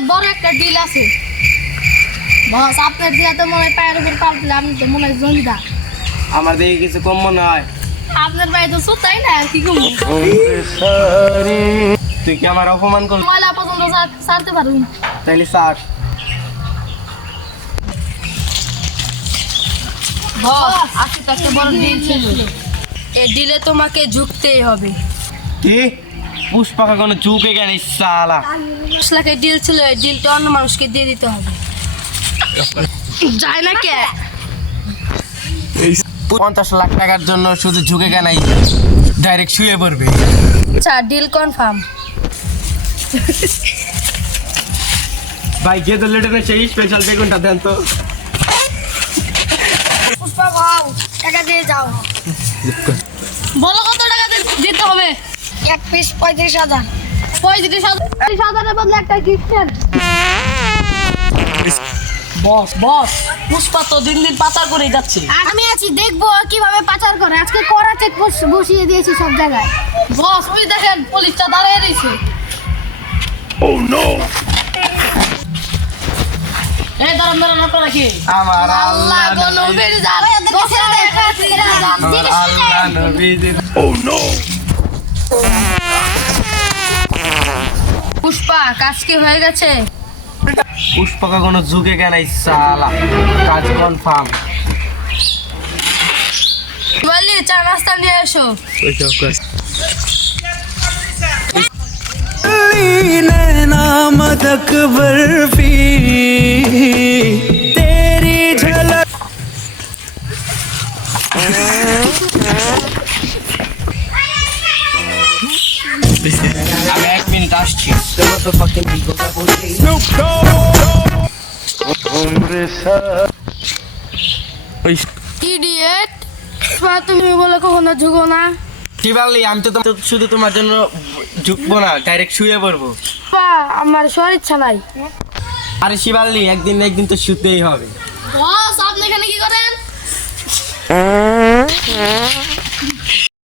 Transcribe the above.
বিরাট বড় একটা ডিল আছে বস। আপনার দিয়া তো মনে হয় পায়ের উপর পাল দিলে আপনি তো মনে হয় জমিদার। আমার দেখে কিছু কম মনে হয়। আপনার ভাই তো সুতাই না আর কি করবো। তুই কি আমার অপমান করলি? ময়লা পর্যন্ত ছাড়তে পারুন। তাইলে স্যার বস আজকে তো একটা বড় ডিল ছিল, এই ডিলে তোমাকে ঝুঁকতেই হবে। কি পুষ্পাকা কোনো চুকে কেন সালা? 10 লাখের ডিল ছিল, এই ডিলটা অন্য মানুষকে দিয়ে দিতে হবে। যায় না কে? 50 লাখ টাকার জন্য শুধু ঝুঁকে কেন ডাইরেক্ট শুয়ে পড়বে। আচ্ছা ডিল কনফার্ম। ভাই গিয়ে তো লেটে না সেই স্পেশাল বেগুনটা দেন তো। পুষ্পা ভাও টাকা দিয়ে যাও। বলো কত টাকা দিতে হবে? এক পিস 35,000। 35,000 বদলে একটা গিফট দেন। বস বস পুষ্পা তো দিন দিন পাচার করে যাচ্ছে। আমি আছি দেখবো কিভাবে পাচার করে। আজকে কড়া চেক বসিয়ে দিয়েছি সব জায়গায়। বস ওই দেখেন পুলিশটা দাঁড়িয়ে রয়েছে। এই দাঁড়ান দাঁড়ান আপনারা কি? আমার আল্লাহ গো নবীর জান। আমার আল্লাহ নবীজির। পুষ্পা কাজ কি হয়ে গেছে? পুষ্পাকা কোনো ঝুঁকে কেন সালা? কাজ কনফার্ম। বলি চা নাস্তা নিয়ে এসো। नैना मदक बर्फी तेरी झलक। আমি 1 মিনিট আসছি। ইডিয়েট, তুমি বলে কখনো ঝুঁকো না। শিবালি আমি তো শুধু তোমার জন্য ঝুঁকবো না, ডাইরেক্ট শুয়ে পড়বো। আমার শোয়ার ইচ্ছা নাই। আরে শিবালি একদিন না একদিন তো শুতেই হবে। বস আপনি এখানে কি করেন?